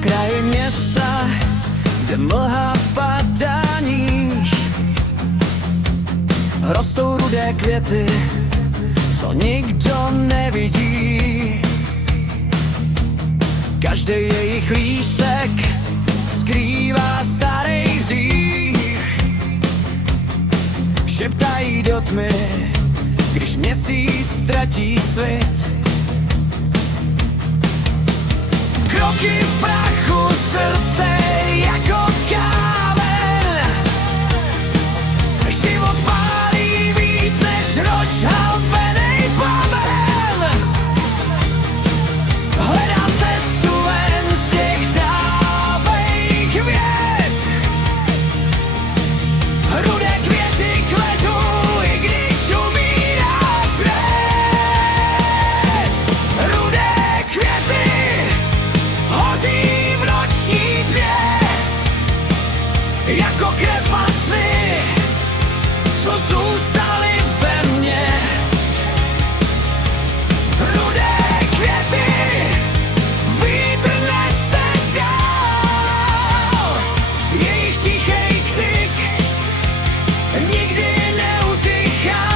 kraji města, kde mlha padá níž, rostou rudé květy, co nikdo nevidí. Každý jejich lístek skrývá starý hřích. Šeptají do tmy, když měsíc ztratí svit. Kroky v prachu, srdce jako kámen. Život pálí víc než rozžhalvenej plamen. Hledám cestu ven z těch dávejch vět. Rudé květy kvetou, i když umírá svět. Rudé květy hoří v noční tmě, jako krev a sny, co zůstaly ve mně. Rudé květy, vítr nese dál, jejich tichej křik nikdy neutychá.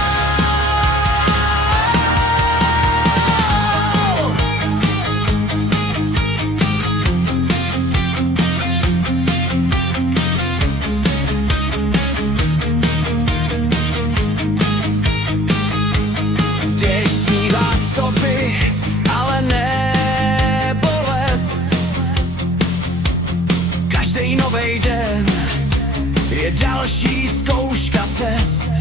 Déšť smívá stopy, ale ne bolest. Každý novej den je další zkouška cest.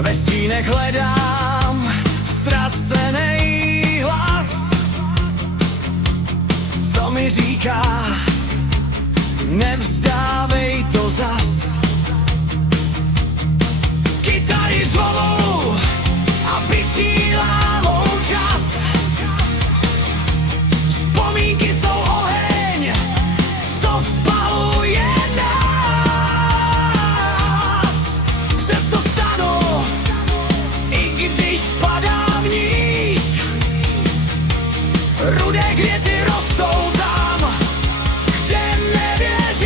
Ve stínech hledám ztracený hlas, co mi říká, nevzdávej to zas. Kytary řvou a bicí lámou čas. Vzpomínky jsou oheň, co spaluje nás. Přesto stanu, i když padám níž. Rudé květy rostou tam, kde nevěříš.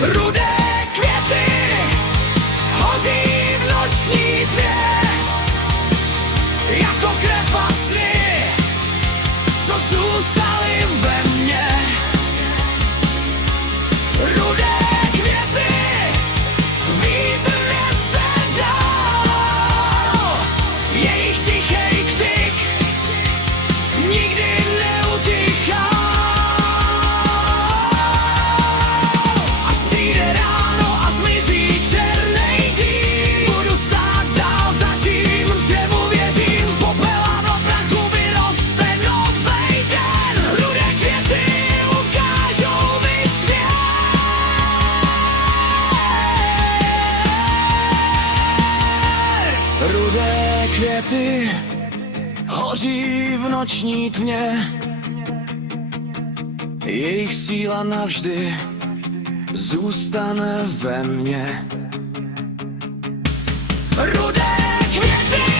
Rudé květy hoří v noční tmě, jako krev a sny, co zůstaly ve mně. Rudé květy, vítr nese dál, jejich tichej křik nikdy neutychá. Až přijde ráno a zmizí černej dým, budu stát dál za tím, čemu věřím. Z popela do prachu vyroste novej den. Rudé květy ukážou mi směr. Rudé květy hoří v noční tmě, jejich síla navždy zůstane ve mně. Rudé květy